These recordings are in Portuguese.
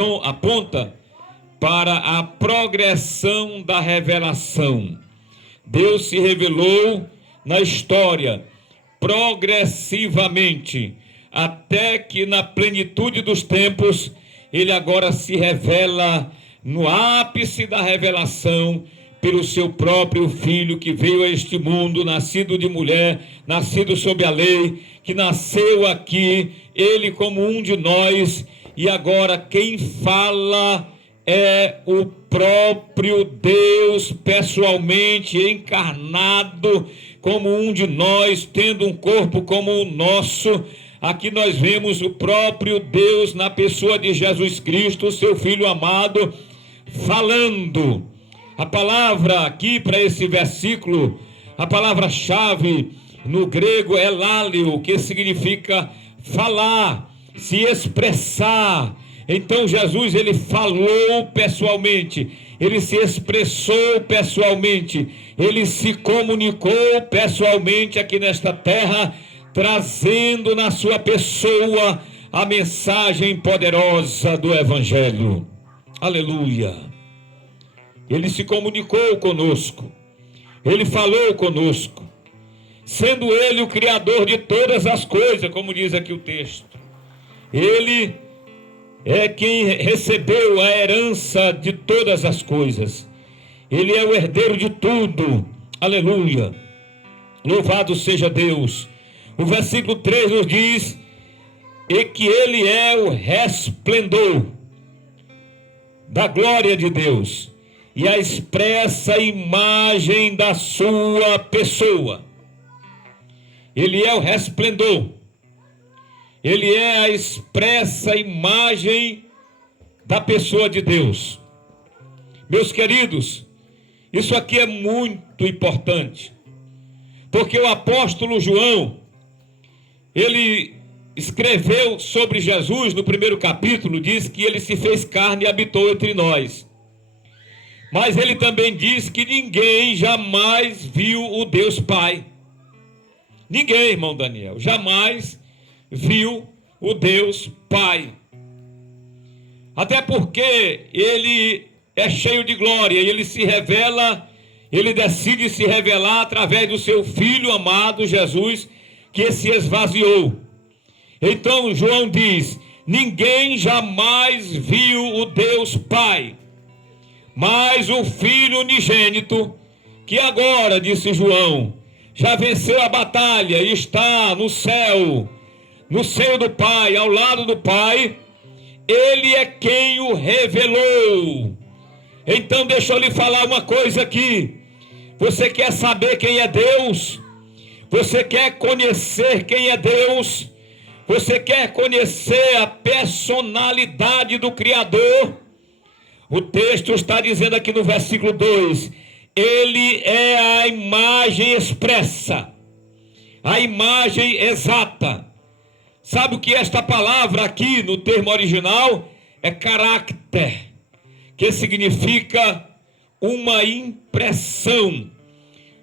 aponta para a progressão da revelação. Deus se revelou na história progressivamente, até que na plenitude dos tempos, ele agora se revela no ápice da revelação pelo seu próprio Filho, que veio a este mundo, nascido de mulher, nascido sob a lei, que nasceu aqui, ele como um de nós, e agora quem fala é o próprio Deus pessoalmente encarnado como um de nós, tendo um corpo como o nosso. Aqui nós vemos o próprio Deus na pessoa de Jesus Cristo, seu Filho amado, falando. A palavra aqui para esse versículo, a palavra-chave no grego é láleo, que significa falar, se expressar. Então Jesus, ele falou pessoalmente, ele se expressou pessoalmente, ele se comunicou pessoalmente aqui nesta terra, trazendo na sua pessoa a mensagem poderosa do Evangelho. Aleluia! Ele se comunicou conosco, ele falou conosco, sendo ele o Criador de todas as coisas, como diz aqui o texto. Ele é quem recebeu a herança de todas as coisas. Ele é o herdeiro de tudo. Aleluia! Louvado seja Deus. O versículo 3 nos diz e que ele é o resplendor da glória de Deus e a expressa imagem da sua pessoa. Ele é o resplendor. Ele é a expressa imagem da pessoa de Deus. Meus queridos, isso aqui é muito importante, porque o apóstolo João, ele escreveu sobre Jesus no primeiro capítulo, diz que ele se fez carne e habitou entre nós. Mas ele também diz que ninguém jamais viu o Deus Pai. Ninguém, irmão Daniel, jamais viu o Deus Pai. Até porque ele é cheio de glória e ele se revela, ele decide se revelar através do seu Filho amado Jesus, que se esvaziou. Então João diz: ninguém jamais viu o Deus Pai, mas o Filho unigênito, que agora, disse João, já venceu a batalha e está no céu, no seio do Pai, ao lado do Pai, ele é quem o revelou. Então deixa eu lhe falar uma coisa aqui. Você quer saber quem é Deus? Você quer conhecer quem é Deus? Você quer conhecer a personalidade do Criador? O texto está dizendo aqui no versículo 2, ele é a imagem expressa, a imagem exata. Sabe o que esta palavra aqui no termo original? É caráter, que significa uma impressão.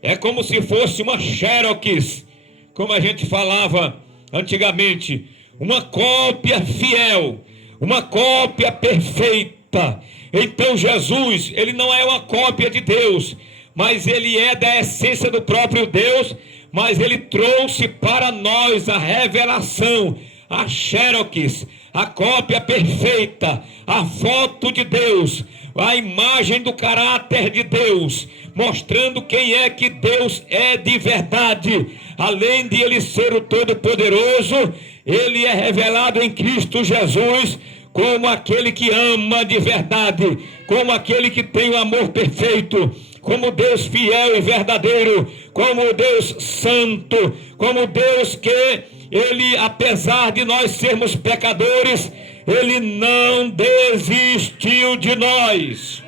É como se fosse uma xerox, como a gente falava antigamente, uma cópia fiel, uma cópia perfeita. Então Jesus, ele não é uma cópia de Deus, mas ele é da essência do próprio Deus, mas ele trouxe para nós a revelação, a xerox, a cópia perfeita, a foto de Deus, a imagem do caráter de Deus, mostrando quem é que Deus é de verdade. Além de ele ser o Todo-Poderoso, ele é revelado em Cristo Jesus como aquele que ama de verdade, como aquele que tem o amor perfeito, como Deus fiel e verdadeiro, como Deus santo, como Deus que ele, apesar de nós sermos pecadores, ele não desistiu de nós.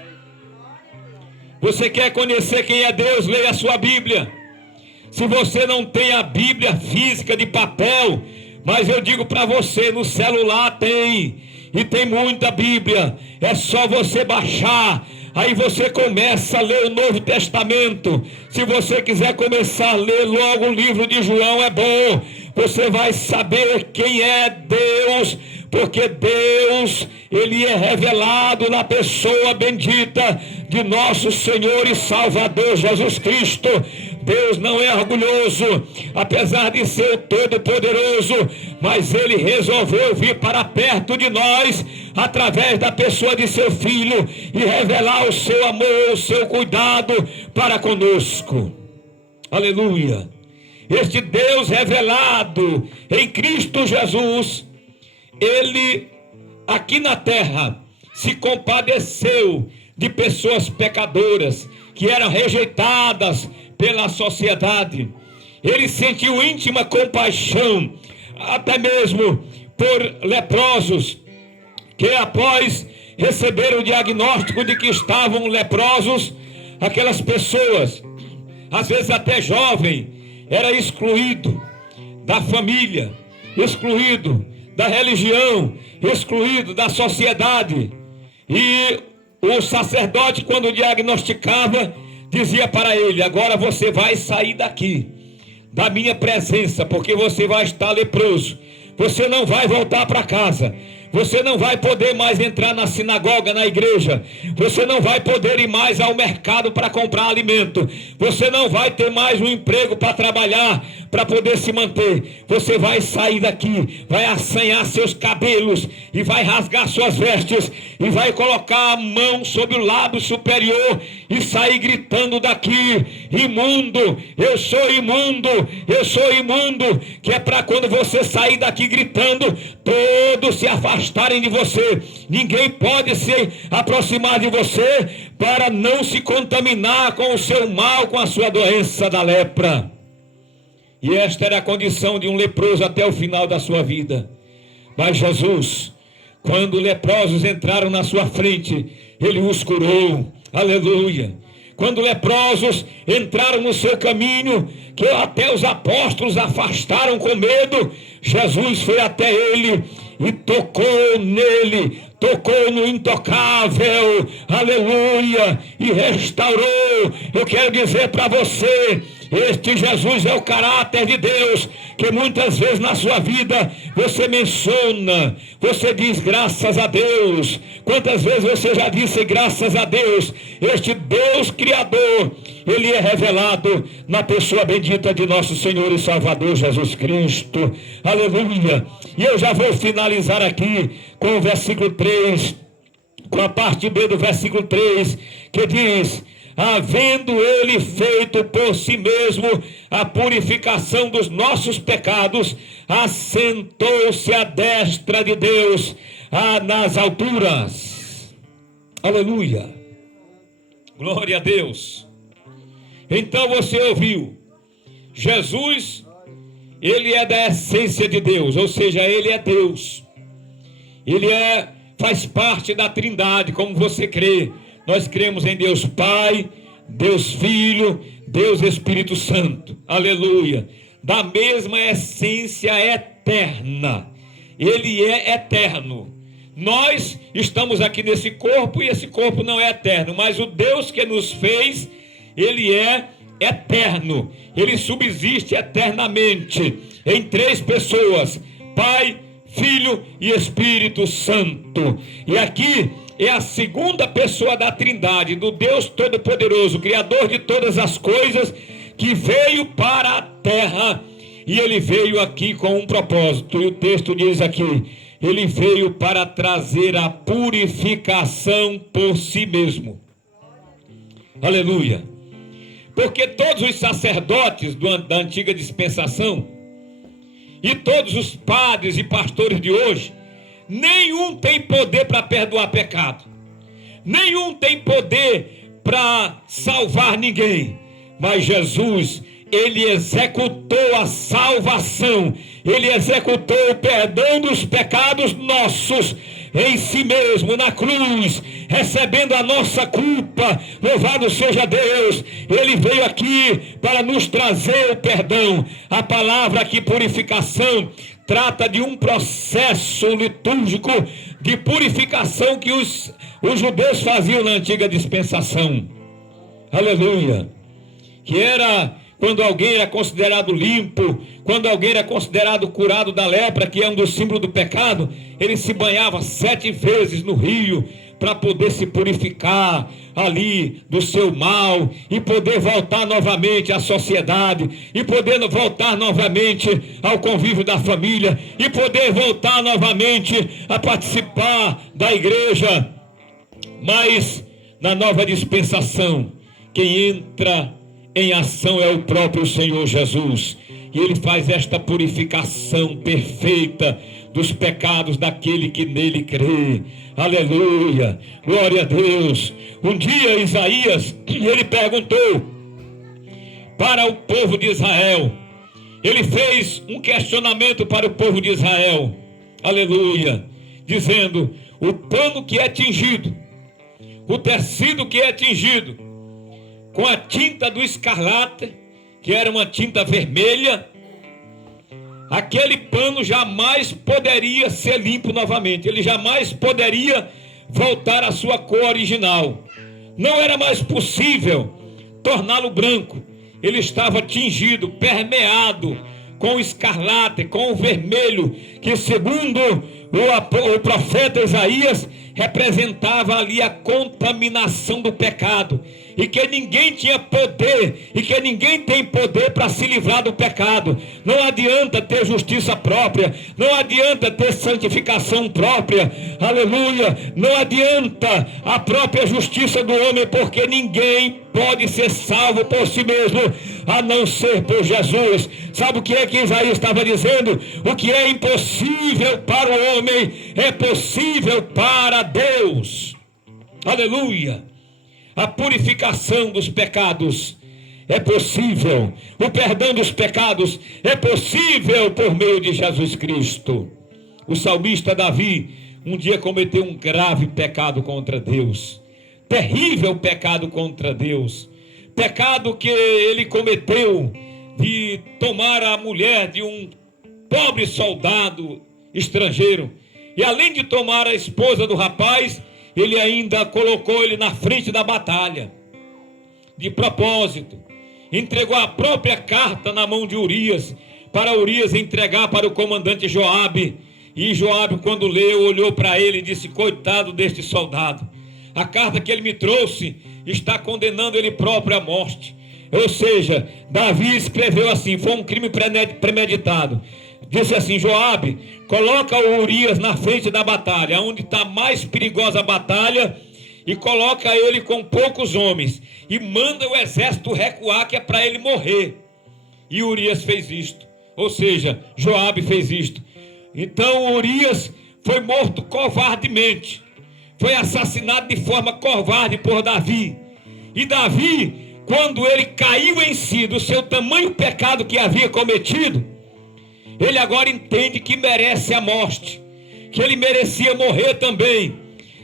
Você quer conhecer quem é Deus? Leia a sua Bíblia. Se você não tem a Bíblia física de papel, mas eu digo para você, no celular tem, e tem muita Bíblia, é só você baixar, aí você começa a ler o Novo Testamento. Se você quiser começar a ler logo o livro de João, é bom, você vai saber quem é Deus, porque Deus, Ele é revelado na pessoa bendita de nosso Senhor e Salvador Jesus Cristo. Deus não é orgulhoso, apesar de ser o Todo-Poderoso, mas Ele resolveu vir para perto de nós, através da pessoa de seu Filho, e revelar o seu amor, o seu cuidado para conosco. Aleluia! Este Deus revelado em Cristo Jesus, Ele aqui na terra se compadeceu de pessoas pecadoras que eram rejeitadas pela sociedade. Ele sentiu íntima compaixão até mesmo por leprosos que, após receber o diagnóstico de que estavam leprosos, aquelas pessoas, às vezes até jovem, era excluído da família, excluído da religião, excluído da sociedade. E o sacerdote, quando diagnosticava, dizia para ele: agora você vai sair daqui, da minha presença, porque você vai estar leproso. Você não vai voltar para casa. Você não vai poder mais entrar na sinagoga, na igreja. Você não vai poder ir mais ao mercado para comprar alimento. Você não vai ter mais um emprego para trabalhar, para poder se manter. Você vai sair daqui, vai assanhar seus cabelos e vai rasgar suas vestes e vai colocar a mão sobre o lábio superior e sair gritando daqui: imundo, eu sou imundo, eu sou imundo. Que é para quando você sair daqui gritando, todos se afastarem de você. Ninguém pode se aproximar de você para não se contaminar com o seu mal, com a sua doença da lepra. E esta era a condição de um leproso até o final da sua vida. Mas Jesus, quando leprosos entraram na sua frente, Ele os curou. Aleluia! Quando leprosos entraram no seu caminho, que até os apóstolos afastaram com medo, Jesus foi até ele e tocou nele, tocou no intocável, aleluia, e restaurou. Eu quero dizer para você, este Jesus é o caráter de Deus, que muitas vezes na sua vida você menciona, você diz graças a Deus. Quantas vezes você já disse graças a Deus? Este Deus Criador, Ele é revelado na pessoa bendita de nosso Senhor e Salvador Jesus Cristo. Aleluia! E eu já vou finalizar aqui com o versículo 3, com a parte B do versículo 3, que diz: havendo Ele feito por si mesmo a purificação dos nossos pecados, assentou-se à destra de Deus nas alturas. Aleluia! Glória a Deus! Então você ouviu, Jesus, Ele é da essência de Deus, ou seja, Ele é Deus. Ele faz parte da Trindade, como você crê. Nós cremos em Deus Pai, Deus Filho, Deus Espírito Santo. Aleluia! Da mesma essência eterna. Ele é eterno. Nós estamos aqui nesse corpo e esse corpo não é eterno, mas o Deus que nos fez, Ele é eterno. Ele subsiste eternamente em três pessoas: Pai, Filho e Espírito Santo. E aqui é a segunda pessoa da Trindade, do Deus Todo-Poderoso, Criador de todas as coisas, que veio para a terra. E Ele veio aqui com um propósito. E o texto diz aqui: Ele veio para trazer a purificação por si mesmo. Aleluia! Porque todos os sacerdotes da antiga dispensação e todos os padres e pastores de hoje, nenhum tem poder para perdoar pecado, nenhum tem poder para salvar ninguém. Mas Jesus, Ele executou a salvação, Ele executou o perdão dos pecados nossos em si mesmo, na cruz, recebendo a nossa culpa. Louvado seja Deus! Ele veio aqui para nos trazer o perdão. A palavra aqui, purificação, trata de um processo litúrgico de purificação que os judeus faziam na antiga dispensação. Aleluia! Que era quando alguém era considerado limpo, quando alguém era considerado curado da lepra, que é um dos símbolos do pecado, ele se banhava 7 vezes no rio, para poder se purificar ali do seu mal, e poder voltar novamente à sociedade, e poder voltar novamente ao convívio da família, e poder voltar novamente a participar da igreja. Mas na nova dispensação, quem entra em ação é o próprio Senhor Jesus, e Ele faz esta purificação perfeita dos pecados daquele que nele crê. Aleluia, glória a Deus. Um dia Isaías, ele perguntou para o povo de Israel, ele fez um questionamento para o povo de Israel, aleluia, dizendo: o pano que é tingido, o tecido que é tingido com a tinta do escarlate, que era uma tinta vermelha, aquele pano jamais poderia ser limpo novamente, ele jamais poderia voltar à sua cor original. Não era mais possível torná-lo branco, ele estava tingido, permeado com o escarlate, com o vermelho, que segundo o profeta Isaías representava ali a contaminação do pecado, e que ninguém tinha poder, e que ninguém tem poder para se livrar do pecado. Não adianta ter justiça própria, não adianta ter santificação própria, aleluia, não adianta a própria justiça do homem, porque ninguém pode ser salvo por si mesmo, a não ser por Jesus. Sabe o que é que Isaías estava dizendo? O que é impossível para o homem é possível para Deus. Aleluia. A purificação dos pecados é possível, o perdão dos pecados é possível por meio de Jesus Cristo. O salmista Davi um dia cometeu um grave pecado contra Deus, terrível pecado contra Deus, pecado que ele cometeu de tomar a mulher de um pobre soldado estrangeiro, e além de tomar a esposa do rapaz, ele ainda colocou ele na frente da batalha, de propósito, entregou a própria carta na mão de Urias, para Urias entregar para o comandante Joabe, e Joabe, quando leu, olhou para ele e disse: coitado deste soldado, a carta que ele me trouxe está condenando ele próprio à morte. Ou seja, Davi escreveu assim, foi um crime premeditado. Disse assim: Joabe, coloca o Urias na frente da batalha, onde está mais perigosa a batalha, e coloca ele com poucos homens, e manda o exército recuar, que é para ele morrer. E Urias fez isto, ou seja, Joabe fez isto. Então Urias foi morto covardemente, foi assassinado de forma covarde por Davi. E Davi, quando ele caiu em si do seu tamanho pecado que havia cometido, ele agora entende que merece a morte, que ele merecia morrer também.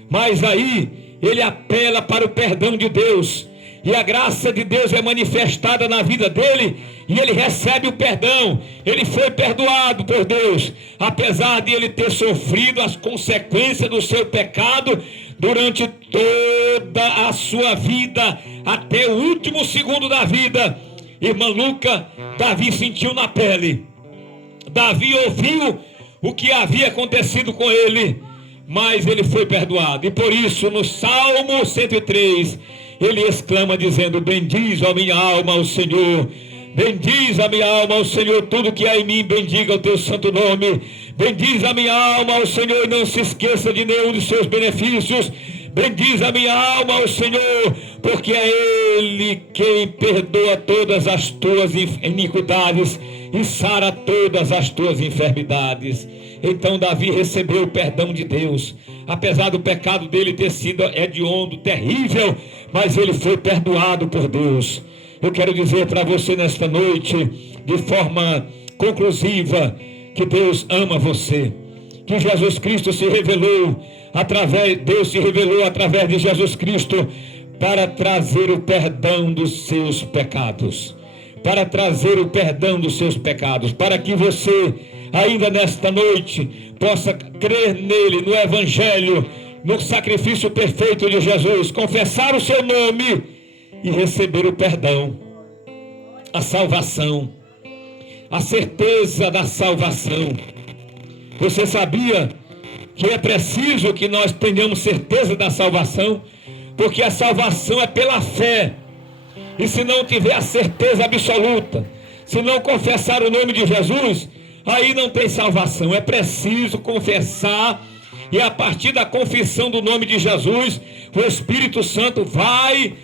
Mas aí ele apela para o perdão de Deus, e a graça de Deus é manifestada na vida dele, e ele recebe o perdão. Ele foi perdoado por Deus, apesar de ele ter sofrido as consequências do seu pecado durante toda a sua vida, até o último segundo da vida. Irmã Luca, Davi sentiu na pele, Davi ouviu o que havia acontecido com ele, mas ele foi perdoado. E por isso no Salmo 103 ele exclama dizendo: bendiz a minha alma ao Senhor, bendiz a minha alma ao Senhor, tudo que há em mim, bendiga o teu santo nome. Bendiz a minha alma ao Senhor e não se esqueça de nenhum dos seus benefícios. Bendiz a minha alma ao Senhor, porque é Ele quem perdoa todas as tuas iniquidades e sara todas as tuas enfermidades. Então Davi recebeu o perdão de Deus, apesar do pecado dele ter sido hediondo, terrível, mas ele foi perdoado por Deus. Eu quero dizer para você nesta noite, de forma conclusiva, que Deus ama você, que Jesus Cristo se revelou Deus se revelou através de Jesus Cristo para trazer o perdão dos seus pecados, para trazer o perdão dos seus pecados, para que você ainda nesta noite possa crer nele, no Evangelho, no sacrifício perfeito de Jesus, confessar o seu nome e receber o perdão. a salvação, a certeza da salvação. Você sabia que é preciso que nós tenhamos certeza da salvação? Porque a salvação é pela fé. E se não tiver a certeza absoluta, se não confessar o nome de Jesus, aí não tem salvação. É preciso confessar, e a partir da confissão do nome de Jesus, o Espírito Santo vai